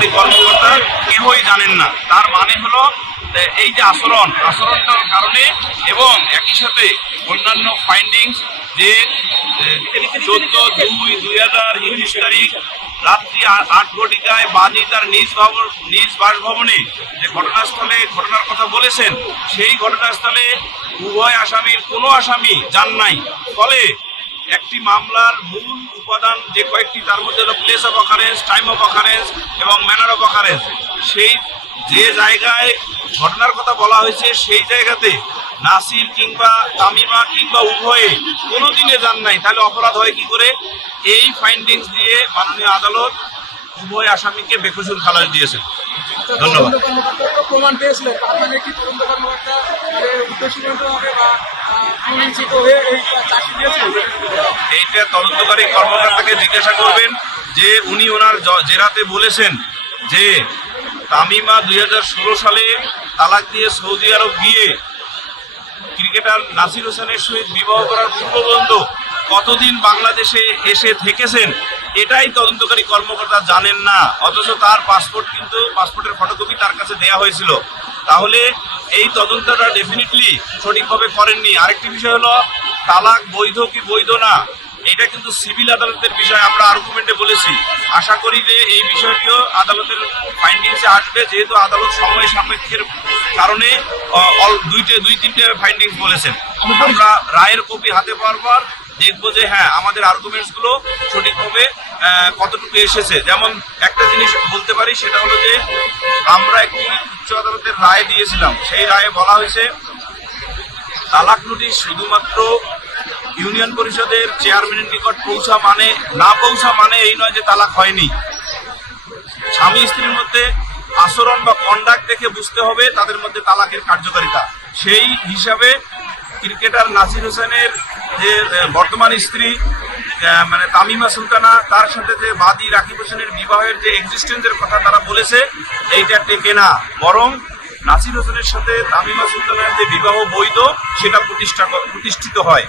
তদন্তকারী কর্মকর্তা কেউই জানেন না। তার মানে হলো এই যে আচরণটার কারণে এবং একই সাথে অন্যান্য ফাইন্ডিংস যে 14/2/2021 তারিখ রাত্রি 8 ঘটিকায় বাদী তার নিজ বাসভবনে যে ঘটনার কথা বলেছেন, সেই ঘটনাস্থলে উভয় আসামির কোনো আসামি যান নাই। ফলে একটি মামলার মূল উপাদান যে কয়েকটি, তার মধ্যে হলো place of occurrence, time of occurrence এবং ম্যানার অফ অকারেন্স, সেই যে জায়গায় ঘটনার কথা বলা হয়েছে সেই জায়গাতে নাসির কিংবা তামিমা কিংবা উভয়ে কোনোদিনে যান নাই। তাহলে অপরাধ হয় কি করে? এই ফাইন্ডিংস দিয়ে মাননীয় আদালত উভয় আসামিকে বেকসুর খালাস দিয়েছেন। ধন্যবাদ। প্রমাণ পেয়েছিলেন আপনাদের কি তদন্ত কর্মকর্তা উদ্দেশ্যভাবে বা আইনচিত হয়ে এই চাকরি দিয়েছিলেন? এইটা তদন্তকারী কর্মকর্তাকে জিজ্ঞাসা করবেন যে উনি ওনার জেরাতে বলেছেন যে তামিমা 2016 সালে তালাক দিয়ে সৌদি আরব গিয়ে ক্রিকেটার নাসির হোসেনের সহিত বিবাহ করার পূর্ব পর্যন্ত কতদিন বাংলাদেশে এসে থেকেছেন, এটাই তদন্তকারী কর্মকর্তা জানেন না। অথচ তার পাসপোর্টের ফটোকপি তার কাছে দেয়া হয়েছিল। তাহলে এই তদন্তটা ডেফিনেটলি সঠিকভাবে করেননি। আরেকটি বিষয় হলো তালাক বৈধ কি বৈধ না, এটা কিন্তু সিভিল আদালতের বিষয়। আমরা আর্গুমেন্টে বলেছি, আশা করি যে এই বিষয়টিও আদালতের ফাইন্ডিংসে আসবে, যেহেতু আদালত সময় সাপেক্ষের কারণে দুই তিনটে ফাইন্ডিংস বলেছেন। আমরা রায়ের কপি হাতে পাওয়ার পর দেখবো যে হ্যাঁ আমাদের আর্গুমেন্টসগুলো সঠিকভাবে কতটুকু এসেছে। যেমন একটা জিনিস বলতে পারি, সেটা হলো যে আমরা একটি উচ্চ আদালতের রায় দিয়েছিলাম, সেই রায়ে বলা হয়েছে তালাক নোটিশ শুধুমাত্র ইউনিয়ন পরিষদের চেয়ারম্যানের নিকট না পৌঁছা মানে এই নয় যে তালাক হয়নি। স্বামী স্ত্রীর মধ্যে আচরণ বা কন্ডাক্ট দেখে বুঝতে হবে তাদের মধ্যে তালাকের কার্যকারিতা। সেই হিসাবে ক্রিকেটার নাসির হোসেনের যে বর্তমান স্ত্রী মানে তামিমা সুলতানা, তার সাথে যে বাদী রাকিব হোসেনের বিবাহের যে এক্সিস্টেন্সের কথা তারা বলেছে, এইটা টেকে না, বরং নাসির হোসেনের সাথে তামিমা সুলতানার যে বিবাহ বৈধ সেটা প্রতিষ্ঠিত হয়।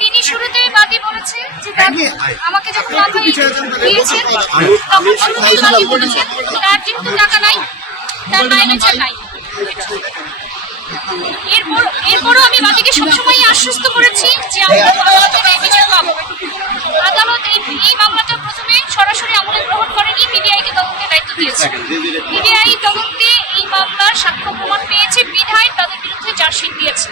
তিনি শুরুতেই বাদী বলেছে যে আমাকে যখন দিয়েছেন তখন বাদী বলেছেন তার কিন্তু টাকা নাই, তার ম্যানেজার নাই। এরপরও আমি বাদীকে সবসময় আশ্বস্ত করেছি যে আমরা আদালতে ন্যায় বিচার পাবো। আদালত এই মামলাটা প্রথমে সরাসরি আমলে গ্রহণ করেনি, পিবিআইকে তদন্তের দায়িত্ব দিয়েছে। পিবিআই তদন্তে এই মামলার সাক্ষ্য প্রমাণ পেয়েছে বিধায় তাদের বিরুদ্ধে চার্জশিট দিয়েছে।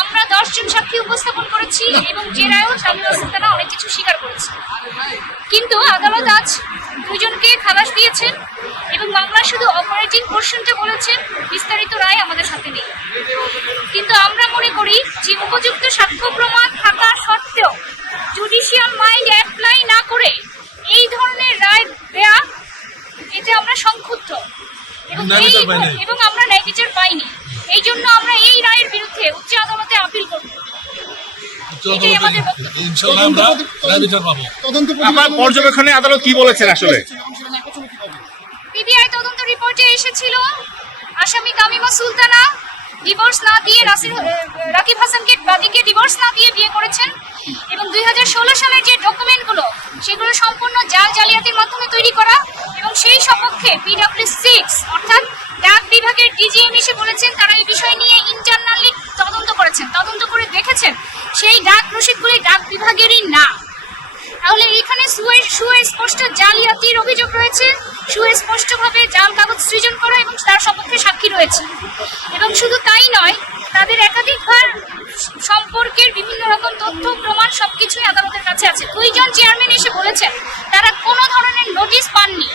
আমরা 10 জন সাক্ষী উপস্থাপন করেছি এবং জেরায়ও তামিমা সুলতানা অনেক কিছু স্বীকার করেছে। কিন্তু আদালত আজ 2 জনকে খালাস দিয়েছেন এবং মামলার শুধু অপারেটিং পোর্শনটা বলেছেন, বিস্তারিত রায় আমাদের হাতে নেই। কিন্তু আমরা মনে করি যে উপযুক্ত সাক্ষ্য প্রমাণ থাকা সত্ত্বেও জুডিশিয়াল মাইন্ড অ্যাপ্লাই না করে এই ধরনের রায় দেয়া, এতে আমরা সংক্ষুব্ধ এবং আমরা ন্যায় বিচার পাইনি। এই জন্য আমরা এই রায়ের বিরুদ্ধে উচ্চ আদালতে আপিল করব। পর্যবেক্ষণে আদালত কি বলেছেন? আসলে পিবিআই তদন্ত রিপোর্টে এসেছিল আসামি তামিমা সুলতানা ডিভোর্স না দিয়ে রাকিব হাসানকে বাদীকে ডিভোর্স না দিয়ে বিয়ে করেছেন এবং 2016 সালের যে ডকুমেন্টগুলো সেগুলো সম্পূর্ণ জালিয়াতির মাধ্যমে তৈরি করা, এবং সেই সপক্ষে PW6 অর্থাৎ ডাক বিভাগের ডিজিএম এসে বলেছেন তারা এই বিষয় নিয়ে ইন্টারনালি তদন্ত করেছেন, তদন্ত করে দেখেছেন সেই ডাক রসিদগুলি ডাক বিভাগেরই না। তাহলে এখানে সুস্পষ্ট জালিয়াতির অভিযোগ রয়েছে, সুস্পষ্টভাবে জাল কাগজ সৃজন করা এবং তার সপক্ষে সাক্ষী রয়েছে। এবং শুধু তাই নয়, তাদের একাধিকবার সম্পর্কের বিভিন্ন রকম তথ্য প্রমাণ সবকিছুই আদালতের কাছে আছে। 2 জন চেয়ারম্যান এসে বলেছেন তারা কোনো ধরনের নোটিশ পাননি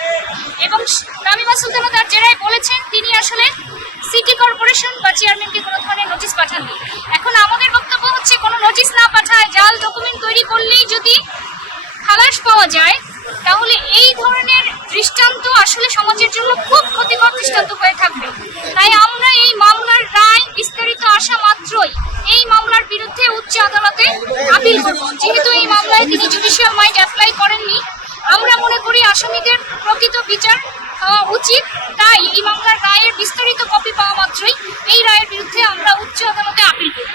এবং তামিমা সুলতানা তার জেরায় বলেছেন তিনি আসলে সিটি কর্পোরেশন বা চেয়ারম্যানকে কোনো ধরনের নোটিশ পাঠাননি। এখন আমাদের বক্তব্য হচ্ছে কোনো নোটিশ না পাঠায় জাল ডকুমেন্ট তৈরি করলেই যদি খালাস পাওয়া যায়, তাহলে এই ধরনের দৃষ্টান্ত আসলে সমাজের জন্য খুব ক্ষতিকর দৃষ্টান্ত হয়ে থাকবে। তাই আমরা এই মামলার রায় বিস্তারিত আসা মাত্রই এই মামলার বিরুদ্ধে উচ্চ আদালতে আপিল করব। যেহেতু এই মামলায় তিনি জুডিশিয়াল মাইন্ড অ্যাপ্লাই করেননি, আমরা মনে করি আসামিদের প্রকৃত বিচার হওয়া উচিত। তাই এই মামলার রায়ের বিস্তারিত কপি পাওয়া মাত্রই এই রায়ের বিরুদ্ধে আমরা উচ্চ আদালতে আপিল করব।